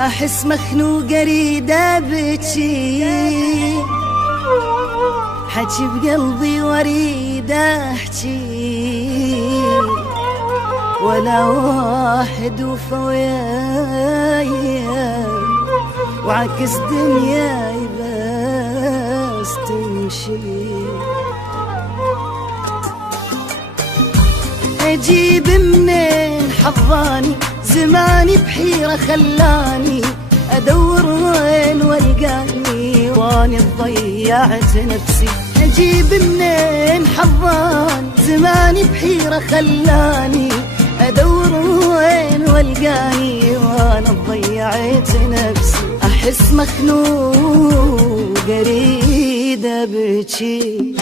أحس مخنوقة أريد أبكي، حكي بقلبي وأريد أحكي، ولا واحد وفا وياي، وعكس دنياي بس تمشي. أجيب منين حظاني، زماني بحيرة خلاني، أدور وين والقاني واني ضيعت نفسي. أجيب منين حظاني، زماني بحيرة خلاني، أدور وين والقاني وانا ضيعت نفسي. أحس مخنوق أريد أبكي.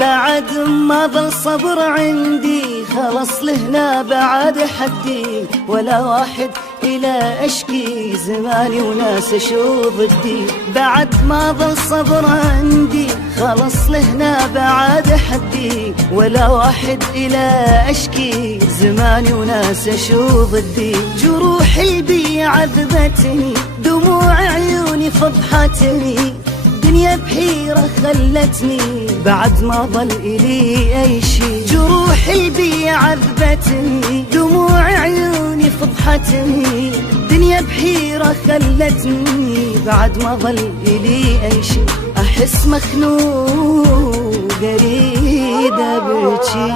بعد ما ظل صبر عندي، خلص لهنا بعد حدي، ولا واحد إلى أشكي، زماني وناس شو ضدي. بعد ما ظل صبر عندي، خلص لهنا بعد حدي، ولا واحد إلى أشكي، زماني وناس شو ضدي. جروح البي عذبتني، دموع عيوني فضحتني، دنيا بحيرة خلتني بعد ما ظل إلي أي شي. جروح البي عذبتني، دموع عيوني فضحتني، دنيا بحيرة خلتني بعد ما ظل إلي أي شي. أحس مخنوق أريد أبكي.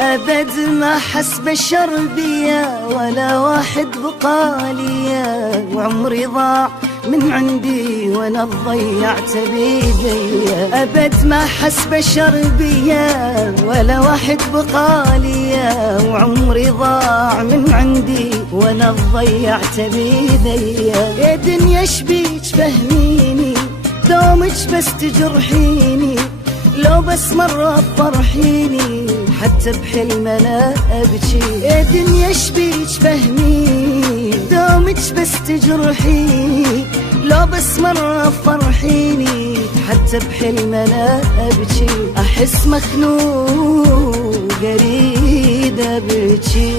أبد ما حس بشر بيا، ولا واحد بقاليا، وعمري ضاع من عندي وانا ضيعت بيدي. أبد ما حس بشر بيا، ولا واحد بقاليا، وعمري ضاع من عندي وانا ضيعت بيدي. يا دنيا شبيك فهميني، دومك بس تجرحيني، لو بس مرة فرحيني، حتى بحلم أنا أبكي. يا دنيا شبيك فهميني، دومك بس تجرحيني، لو بس مرة فرحيني، حتى بحلم أنا أبكي. أحس مخنوق أريد أبكي.